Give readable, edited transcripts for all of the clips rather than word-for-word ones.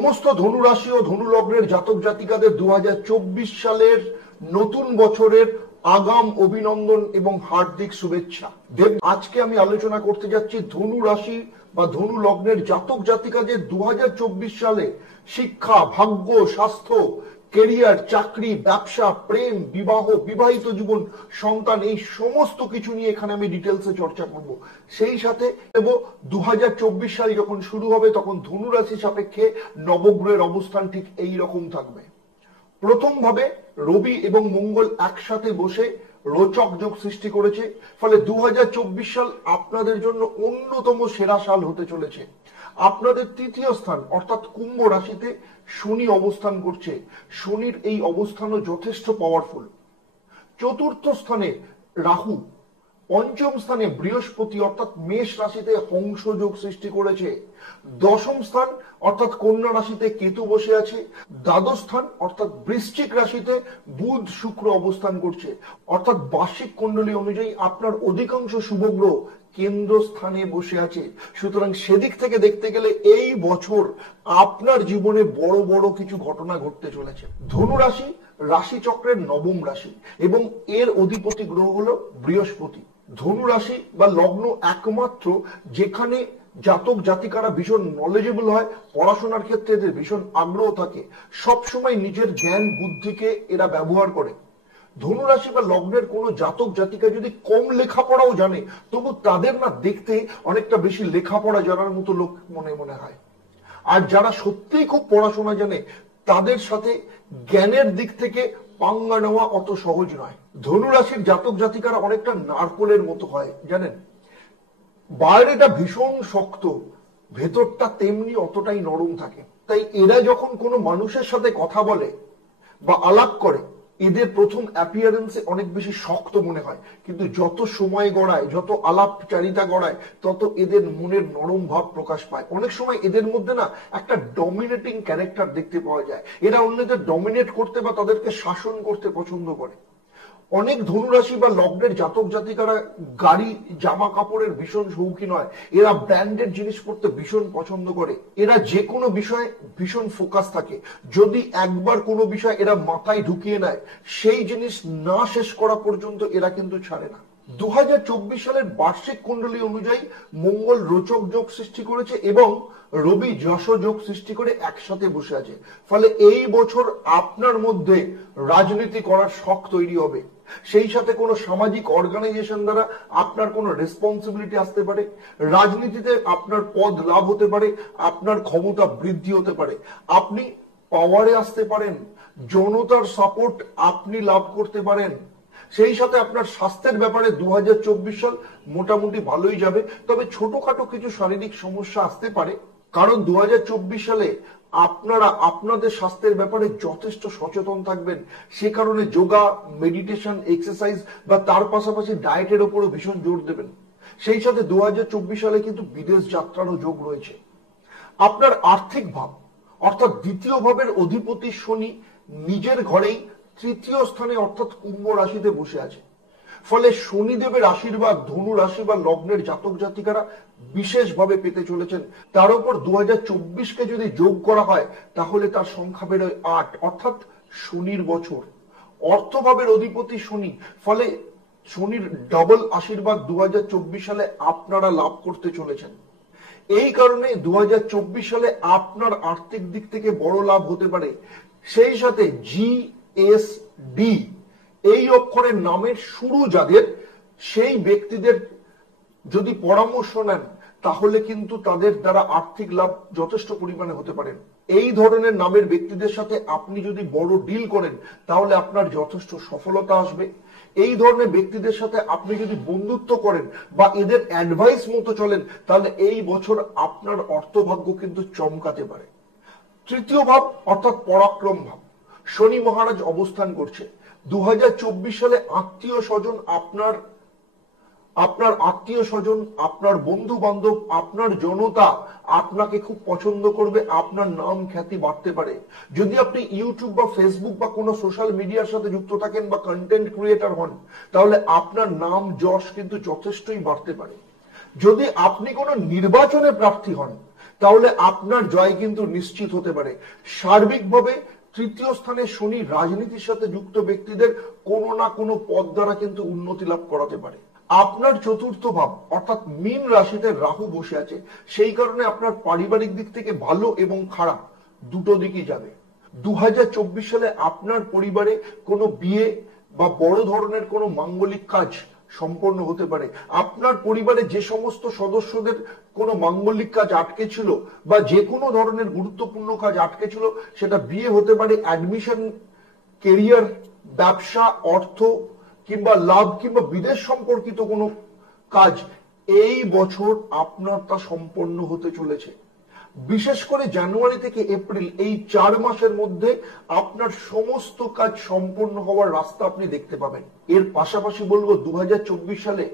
সমস্ত ধনুরাশি ও ধনু লগ্নের জাতক জাতিকাদের 2024 সালের নতুন বছরের আগাম অভিনন্দন এবং হার্দিক শুভেচ্ছা। আজকে আমি আলোচনা করতে যাচ্ছি ধনু রাশি বা ধনু লগ্নের জাতক জাতিকাদের 2024 সালে শিক্ষা, ভাগ্য, স্বাস্থ্য, কেরিয়ার, চাকরি, ব্যবসা, প্রেম, বিবাহ, বিবাহিত জীবন, সন্তান, এই সমস্ত কিছু নিয়ে এখানে আমি ডিটেলসে চর্চা করব। সেই সাথে 2024 সাল যখন শুরু হবে তখন ধনু রাশি সাপেক্ষে নবগ্রহের অবস্থান ঠিক এই রকম থাকবে। প্রথম ভাবে রবি এবং মঙ্গল একসাথে বসে রোচক যোগ সৃষ্টি করেছে, ফলে 2024 সাল আপনাদের জন্য অন্যতম সেরা সাল হতে চলেছে। আপনাদের তৃতীয় স্থান অর্থাৎ কুম্ভ রাশিতে শনি অবস্থান করছে। শনির এই অবস্থানও যথেষ্ট পাওয়ারফুল। চতুর্থ স্থানে রাহু, পঞ্চম স্থানে বৃহস্পতি অর্থাৎ মেষ রাশিতে হংস যোগ সৃষ্টি করেছে। দশম স্থান অর্থাৎ কন্যা রাশিতে কেতু বসে আছে। দ্বাদশ স্থান অর্থাৎ বৃশ্চিক রাশিতে বুধ শুক্র অবস্থান করছে। অর্থাৎ বার্ষিক কুণ্ডলী অনুযায়ী আপনার অধিকাংশ শুভগ্রহ কেন্দ্র স্থানে বসে আছে। সুতরাং সেদিক থেকে দেখতে গেলে এই বছর আপনার জীবনে বড় বড় কিছু ঘটনা ঘটতে চলেছে। ধনু রাশি রাশি চক্রের নবম রাশি এবং এর অধিপতি গ্রহ হলো বৃহস্পতি। ধনু রাশি বা লগ্ন একমাত্র যেখানে জাতক জাতিকারা ভীষণ নলেজেবল হয়, পড়াশোনার ক্ষেত্রে এদের ভীষণ আগ্রহ থাকে, সবসময় নিজের জ্ঞান বুদ্ধিকে এরা ব্যবহার করে। ধনু রাশি বা লগ্নের কোন জাতক জাতিকা যদি কম লেখাপড়াও জানে, তবু তাদের না দেখতে অনেকটা বেশি লেখাপড়া জানার মতো লোক মনে মনে হয়। আর যারা সত্যিই খুব পড়াশোনা জানে তাদের সাথে জ্ঞানের দিক থেকে পাঙ্গা নেওয়া অত সহজ নয়। ধনু রাশির জাতক জাতিকারা অনেকটা নারকোলের মতো হয় জানেন, বাইরেটা ভীষণ শক্ত, ভেতরটা তেমনি অতটাই নরম থাকে। তাই এরা যখন কোনো মানুষের সাথে কথা বলে বা আলাপ করে, এদের প্রথম অ্যাপিয়ারেন্সে অনেক বেশি শক্ত মনে হয়, কিন্তু যত সময় গড়ায়, যত আলাপচারিতা গড়ায়, তত এদের মনের নরম ভাব প্রকাশ পায়। অনেক সময় এদের মধ্যে না একটা ডমিনেটিং ক্যারেক্টার দেখতে পাওয়া যায়। এরা অন্যদের ডমিনেট করতে বা তাদেরকে শাসন করতে পছন্দ করে। অনেক ধনুরাশি বা লগ্নের জাতক জাতিকারা গাড়ি, জামা কাপড়ের ভীষণ শৌখিন হয়। এরা ব্র্যান্ডেড জিনিস পড়তে ভীষণ পছন্দ করে। এরা যে কোনো বিষয়ে ভীষণ ফোকাস থাকে। যদি একবার কোনো বিষয় এরা মাথায় ঢুকিয়ে নেয়, সেই জিনিস না শেষ করা পর্যন্ত এরা কিন্তু ছাড়ে না। 2024 সালের বার্ষিক কুণ্ডলী অনুযায়ী মঙ্গল রোচক যোগ সৃষ্টি করেছে এবং রবি যশ যোগ সৃষ্টি করে একসাথে বসে আছে। ফলে এই বছর আপনার মধ্যে রাজনীতি করার শখ তৈরি হবে। সেই সাথে কোনো সামাজিক অর্গানাইজেশন দ্বারা আপনার কোনো রেসপন্সিবিলিটি আসতে পারে। রাজনীতিতে আপনার পদ লাভ হতে পারে, আপনার ক্ষমতা বৃদ্ধি হতে পারে, আপনি পাওয়ারে আসতে পারেন, জনতার সাপোর্ট আপনি লাভ করতে পারেন। সেই সাথে আপনার স্বাস্থ্যের ব্যাপারে 2024 সাল মোটামুটি ভালোই যাবে, তবে ছোটখাটো কিছু শারীরিক সমস্যা আসতে পারে। কারণ 2024 সালে আপনারা আপনাদের স্বাস্থ্যের ব্যাপারে যথেষ্ট সচেতন থাকবেন। সে কারণে যোগা, মেডিটেশন, এক্সারসাইজ বা তার পাশাপাশি ডায়েটের উপরও ভীষণ জোর দেবেন। সেই সাথে 2024 সালে কিন্তু বিদেশ যাত্রারও যোগ রয়েছে। আপনার আর্থিক ভাব অর্থাৎ দ্বিতীয় ভাবের অধিপতি শনি নিজের ঘরেই তৃতীয় স্থানে অর্থাৎ কুম্ভ রাশিতে বসে আছে। ফলে শনিদেবের আশীর্বাদ ধনু রাশি বা লগ্নের জাতক জাতিকারা বিশেষভাবে পেতে চলেছেন। তার উপর 2024-কে যদি যোগ করা হয় তাহলে তার সংখ্যা বেরোয় 8, অর্থাৎ শনির বছর। অর্থভাবের অধিপতি শনি, ফলে শনির ডবল আশীর্বাদ 2024 সালে আপনারা লাভ করতে চলেছেন। এই কারণে 2024 সালে আপনার আর্থিক দিক থেকে বড় লাভ হতে পারে। সেই সাথে GSD এই অক্ষরের নামের শুরু যাদের, সেই ব্যক্তিদের যদি পরামর্শ নেন তাহলে কিন্তু তাদের দ্বারা আর্থিক লাভ যথেষ্ট পরিমাণে হতে পারে। এই ধরনের নামের ব্যক্তিদের সাথে আপনি যদি বড় ডিল করেন তাহলে আপনার যথেষ্ট সফলতা আসবে। এই ধরনের ব্যক্তিদের সাথে আপনি যদি বন্ধুত্ব করেন বা এদের অ্যাডভাইস মতো চলেন তাহলে এই বছর আপনার অর্থভাগ্য কিন্তু চমকাতে পারে। তৃতীয় ভাব অর্থাৎ পরাক্রম ভাব শনি মহারাজ অবস্থান করছে। 2024 সালে আত্মীয় স্বজন আপনার বন্ধু বান্ধব, আপনার জনতা আপনাকে খুব পছন্দ করবে, আপনার নাম খ্যাতি বাড়তে পারে। যদি আপনি ইউটিউব বা ফেসবুক বা কোনো সোশ্যাল মিডিয়ার সাথে যুক্ত থাকেন বা কন্টেন্ট ক্রিয়েটর হন তাহলে আপনার নাম যশ কিন্তু যথেষ্টই বাড়তে পারে। যদি আপনি কোনো নির্বাচনে প্রার্থী হন তাহলে আপনার জয় কিন্তু নিশ্চিত হতে পারে। সার্বিকভাবে তৃতীয় স্থানে শনি রাজনীতির সাথে যুক্ত ব্যক্তিদের কোনো না কোনো পদ দ্বারা কিন্তু উন্নতি লাভ করাতে পারে। আপনার চতুর্থ ভাব অর্থাৎ মীন রাশিতে রাহু বসে আছে, সেই কারণে আপনার পারিবারিক দিক থেকে ভালো এবং খারাপ দুটো দিকই যাবে। 2024 সালে আপনার পরিবারে কোনো বিয়ে বা বড় ধরনের কোনো মাঙ্গলিক কাজ সম্পন্ন হতে পারে। আপনার পরিবারে যে সমস্ত সদস্যদের কোনো মাঙ্গলিক কাজ আটকে ছিল বা যে কোনো ধরনের গুরুত্বপূর্ণ কাজ আটকে ছিল, সেটা বিয়ে হতে পারে, অ্যাডমিশন, কেরিয়ার, ব্যবসা, অর্থ কিংবা লাভ কিংবা বিদেশ সম্পর্কিত কোনো কাজ, এই বছর আপনার তা সম্পন্ন হতে চলেছে। বিশেষ করে জানুয়ারি থেকে এপ্রিল এই 4 মাসের মধ্যে আপনার সমস্ত কাজ সম্পন্ন হওয়ার রাস্তা আপনি দেখতে পাবেন। এর পাশাপাশি বলবো 2024 সালে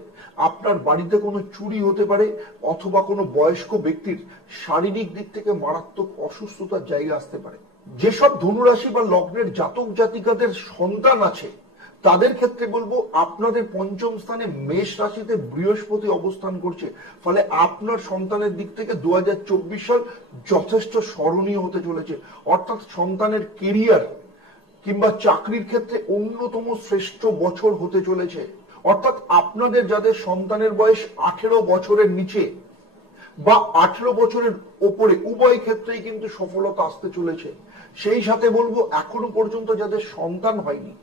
আপনার বাড়িতে কোনো চুরি হতে পারে অথবা কোনো বয়স্ক ব্যক্তির শারীরিক দিক থেকে মারাত্মক অসুস্থতার জায়গা আসতে পারে। যেসব ধনুরাশি বা লগ্নের জাতক জাতিকাদের সন্তান আছে তাদের ক্ষেত্রে বলবো আপনাদের পঞ্চম স্থানে মেষ রাশিতে বৃহস্পতি অবস্থান করছে, ফলে আপনার সন্তানের দিক থেকে 2024 সাল যথেষ্ট স্মরণীয় হতে চলেছে। অর্থাৎ সন্তানের কেরিয়ার কিংবা চাকরির ক্ষেত্রে অন্যতম শ্রেষ্ঠ বছর হতে চলেছে। অর্থাৎ আপনাদের যাদের সন্তানের বয়স 18 বছরের নিচে বা 18 বছরের ওপরে উভয় ক্ষেত্রেই কিন্তু সফলতা আসতে চলেছে। সেই সাথে বলবো এখনো পর্যন্ত যাদের সন্তান হয়নি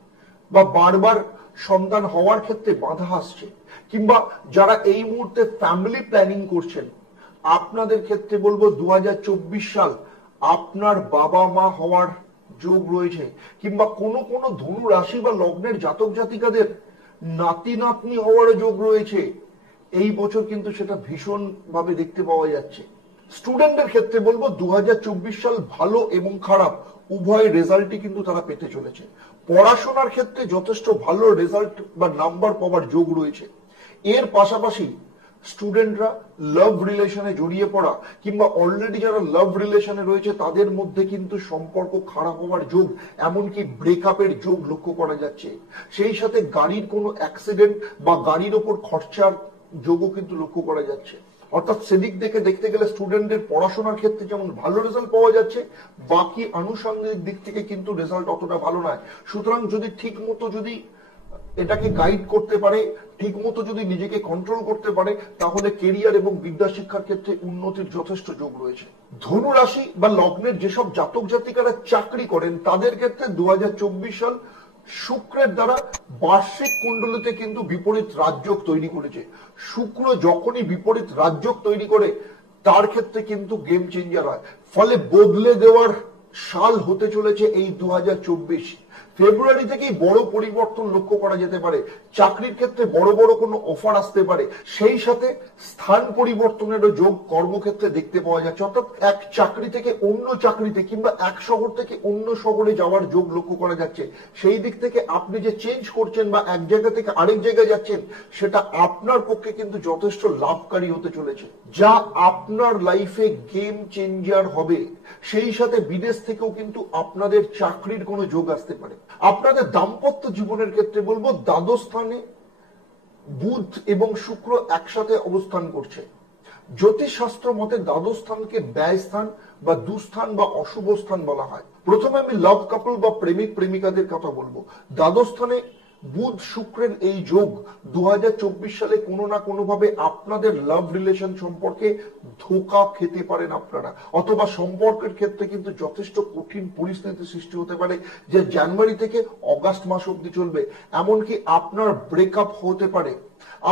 বা বারবার সন্তান হওয়ার ক্ষেত্রে বাধা আসছে কিংবা যারা এই মুহূর্তে ফ্যামিলি প্ল্যানিং করছেন, আপনাদের ক্ষেত্রে বলবো 2024 সাল আপনার বাবা মা হওয়ার যোগ রয়েছে কিংবা কোনো কোনো ধনু রাশি বা লগ্নের জাতক জাতিকাদের নাতি নাতনি হওয়ার যোগ রয়েছে। এই বছর কিন্তু সেটা ভীষণ ভাবে দেখতে পাওয়া যাচ্ছে। স্টুডেন্টদের ক্ষেত্রে বলবো 2024 সাল ভালো এবং খারাপ উভয় রেজাল্টই কিন্তু তারা পেতে চলেছে। পড়াশোনার ক্ষেত্রে যথেষ্ট ভালো রেজাল্ট বা নাম্বার পাওয়ার যোগ রয়েছে। এর পাশাপাশি স্টুডেন্টরা লাভ রিলেশনে জড়িয়ে পড়া কিংবা অলরেডি যারা লাভ রিলেশনে রয়েছে তাদের মধ্যে কিন্তু সম্পর্ক খারাপ হওয়ার যোগ, এমনকি ব্রেকআপের যোগ লক্ষ্য করা যাচ্ছে। সেই সাথে গাড়ির কোনো অ্যাক্সিডেন্ট বা গাড়ির ওপর খরচার যোগও কিন্তু লক্ষ্য করা যাচ্ছে। অর্থাৎ সেদিক থেকে দেখতে গেলে স্টুডেন্টদের পড়াশোনার ক্ষেত্রে যেমন ভালো রেজাল্ট পাওয়া যাচ্ছে, বাকি আনুষঙ্গিক দিক থেকে কিন্তু রেজাল্ট অতটা ভালো নয়। সুতরাং যদি ঠিক মতো যদি এটাকে গাইড করতে পারে, ঠিক মতো যদি নিজেকে কন্ট্রোল করতে পারে, তাহলে কেরিয়ার এবং বিদ্যা শিক্ষার ক্ষেত্রে উন্নতির যথেষ্ট যোগ রয়েছে। ধনু রাশি বা লগ্নের যেসব জাতক জাতিকারা চাকরি করেন তাদের ক্ষেত্রে 2024 সাল শুক্রের দ্বারা বার্ষিক কুণ্ডলিতে কিন্তু বিপরীত রাজযোগ তৈরি করেছে। শুক্র যখনই বিপরীত রাজযোগ তৈরি করে তার ক্ষেত্রে কিন্তু গেম চেঞ্জার হয়, ফলে বদলে দেওয়ার সাল হতে চলেছে এই 2024। ফেব্রুয়ারি থেকেই বড় পরিবর্তন লক্ষ্য করা যেতে পারে। চাকরির ক্ষেত্রে বড় বড় কোনো অফার আসতে পারে। সেই সাথে স্থান পরিবর্তনেরও যোগ কর্মক্ষেত্রে দেখতে পাওয়া যাচ্ছে। অর্থাৎ এক চাকরি থেকে অন্য চাকরিতে কিংবা এক শহর থেকে অন্য শহরে যাওয়ার যোগ লক্ষ্য করা যাচ্ছে। সেই দিক থেকে আপনি যে চেঞ্জ করছেন বা এক জায়গা থেকে আরেক জায়গায় যাচ্ছেন, সেটা আপনার পক্ষে কিন্তু যথেষ্ট লাভকারী হতে চলেছে, যা আপনার লাইফে গেম চেঞ্জার হবে। সেই সাথে বিদেশ থেকেও কিন্তু আপনাদের চাকরির কোনো যোগ আসতে পারে। আপনাদের দাম্পত্য জীবনের ক্ষেত্রে বলবো দ্বাদশ স্থানে বুধ এবং শুক্র একসাথে অবস্থান করছে। জ্যোতিষশাস্ত্র মতে দ্বাদশ স্থানকে ব্যয় স্থান বা দুস্থান বা অশুভ স্থান বলা হয়। প্রথমে আমি লাভ কাপল বা প্রেমিক প্রেমিকাদের কথা বলবো। দ্বাদশ স্থানে বুধ শুক্রের এই যোগ 2024 সালে কোনো না কোনো ভাবে আপনাদের লাভ রিলেশন সম্পর্কে ধোঁকা খেতে পারেন আপনারা, অথবা সম্পর্কের ক্ষেত্রে কিন্তু যথেষ্ট কঠিন পরিস্থিতি সৃষ্টি হতে পারে, যে জানুয়ারি থেকে অগাস্ট মাস অব্দি চলবে। এমনকি আপনার ব্রেকআপ হতে পারে,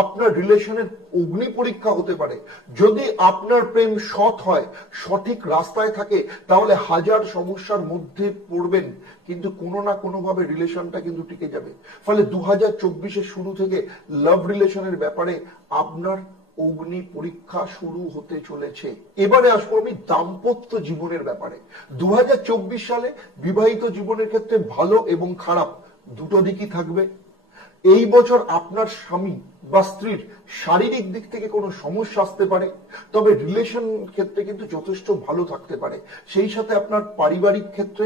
আপনার রিলেশনের অগ্নি পরীক্ষা হতে পারে। যদি আপনার প্রেম সৎ হয়, সঠিক রাস্তায় থাকে, তাহলে হাজার সমস্যার মধ্যে পড়বেন কিন্তু কোনো না কোনো ভাবে রিলেশনটা কিন্তু টিকে যাবে। ফলে 2024 শুরু থেকে লাভ রিলেশনের ব্যাপারে আপনার অগ্নি পরীক্ষা শুরু হতে চলেছে। এবারে আসবো আমি দাম্পত্য জীবনের ব্যাপারে। 2024 সালে বিবাহিত জীবনের ক্ষেত্রে ভালো এবং খারাপ দুটো দিকই থাকবে। এই বছর আপনার স্বামী বা স্ত্রীর শারীরিক দিক থেকে কোনো সমস্যা আসতে পারে, তবে রিলেশন ক্ষেত্রে কিন্তু যথেষ্ট ভালো থাকতে পারে। সেই সাথে আপনার পারিবারিক ক্ষেত্রে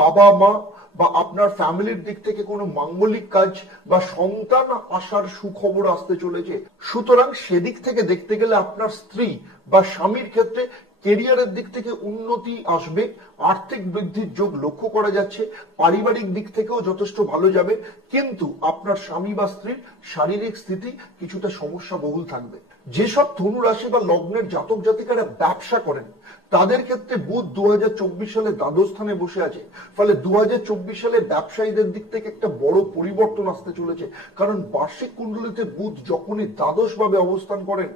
বাবা মা বা আপনার ফ্যামিলির দিক থেকে কোনো মাঙ্গলিক কাজ বা সন্তান আসার সুখবর আসতে চলেছে। সুতরাং সেদিক থেকে দেখতে গেলে আপনার স্ত্রী বা স্বামীর ক্ষেত্রে কেরিয়ারের দিক থেকে উন্নতি আসবে, আর্থিক বৃদ্ধির যোগ লক্ষ্য করা যাচ্ছে, পারিবারিক দিক থেকেও যথেষ্ট ভালো যাবে, কিন্তু আপনার স্বামী বা স্ত্রীর শারীরিক স্থিতি কিছুটা সমস্যা বহুল থাকবে। যেসব ধনু রাশি বা লগ্নের জাতক জাতিকারা ব্যবসা করেন তাদের ক্ষেত্রে বুধ 2024 সালে দ্বাদশ স্থানে বসে আছে, ফলে 2024 সালে ব্যবসায়ীদের দিক থেকে একটা বড় পরিবর্তন আসতে চলেছে। কারণ বার্ষিক কুণ্ডলিতে বুধ যখনই দ্বাদশ ভাবে অবস্থান করেন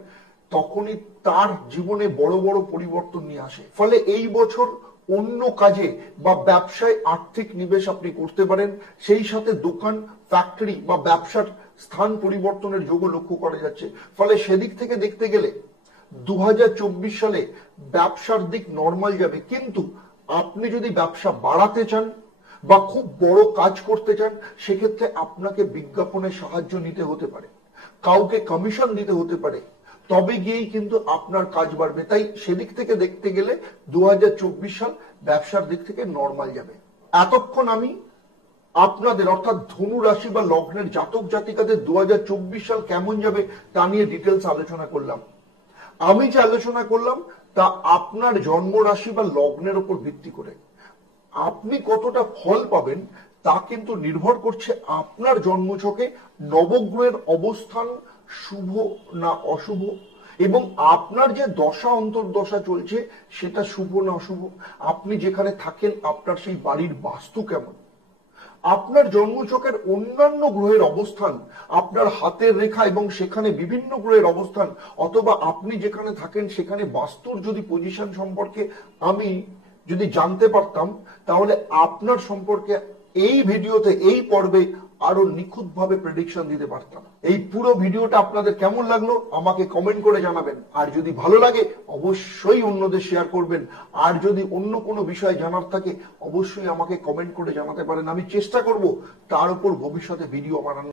তখনই তার জীবনে বড় বড় পরিবর্তন নিয়ে আসে। ফলে এই বছর অন্য কাজে বা ব্যবসায় আর্থিক নিবেশ আপনি করতে পারেন, সেই সাথে দোকান, ফ্যাক্টরি বা ব্যবসার স্থান পরিবর্তনের যোগও লক্ষ্য করা যাচ্ছে। ফলে সেদিক থেকে দেখতে গেলে 2024 সালে ব্যবসার দিক নরমাল যাবে, কিন্তু আপনি যদি ব্যবসা বাড়াতে চান বা খুব বড় কাজ করতে চান সেক্ষেত্রে আপনাকে বিজ্ঞাপনের সাহায্য নিতে হতে পারে, কাউকে কমিশন দিতে হতে পারে, তবে গিয়েই কিন্তু আপনার কাজ বাড়বে। তাই সেদিক থেকে দেখতে গেলে 2024 সাল ব্যবসার দিক থেকে নরমাল যাবে। এতক্ষণ আমি আপনাদের অর্থাৎ ধনু রাশি বা লগ্নের জাতক জাতিকাদের 2024 সাল কেমন যাবে তা নিয়ে ডিটেলস আলোচনা করলাম। আমি যে আলোচনা করলাম তা আপনার জন্ম রাশি বা লগ্নের উপর ভিত্তি করে। আপনি কতটা ফল পাবেন তা কিন্তু নির্ভর করছে আপনার জন্মছকে নবগ্রহের অবস্থান শুভ না অশুভ, এবং আপনার যে দশা অন্তর্দশা চলছে সেটা শুভ না অশুভ, আপনি যেখানে থাকেন আপনার সেই বাড়ির বাস্তু কেমন, আপনার জন্মছকের অন্যান্য গ্রহের অবস্থান, আপনার হাতের রেখা এবং সেখানে বিভিন্ন গ্রহের অবস্থান, অথবা আপনি যেখানে থাকেন সেখানে বাস্তুর যদি পজিশন সম্পর্কে আমি যদি জানতে পারতাম তাহলে আপনার সম্পর্কে এই ভিডিওতে এই পর্বে আরো নিখুঁতভাবে প্রেডিকশন দিতে পারতাম। এই পুরো ভিডিওটা আপনাদের কেমন লাগলো আমাকে কমেন্ট করে জানাবেন, আর যদি ভালো লাগে অবশ্যই অন্যদের শেয়ার করবেন, আর যদি অন্য কোনো বিষয় জানার থাকে অবশ্যই আমাকে কমেন্ট করে জানাতে পারেন। আমি চেষ্টা করব তার উপর ভবিষ্যতে ভিডিও বানানো।